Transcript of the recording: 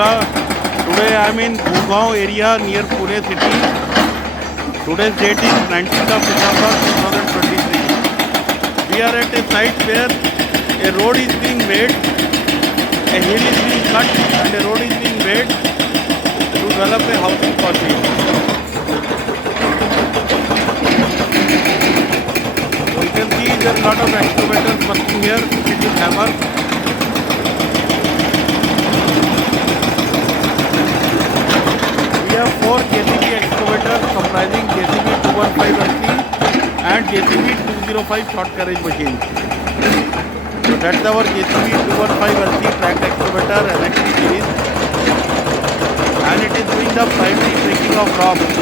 Bangla. Today I am in Bhugaon area near Pune city. Today's date is 19th of December 2023. We are at a site where a road is being made, a hill is being cut and a road is being made to develop a housing for people. So you can see there are a lot of excavators working here with hammers. We have 4 JCB excavators comprising JCB 215LC and JCB 205 short carriage machines. So that's our JCB 215LC tracked excavator NXT series, and it is doing the primary breaking of rocks.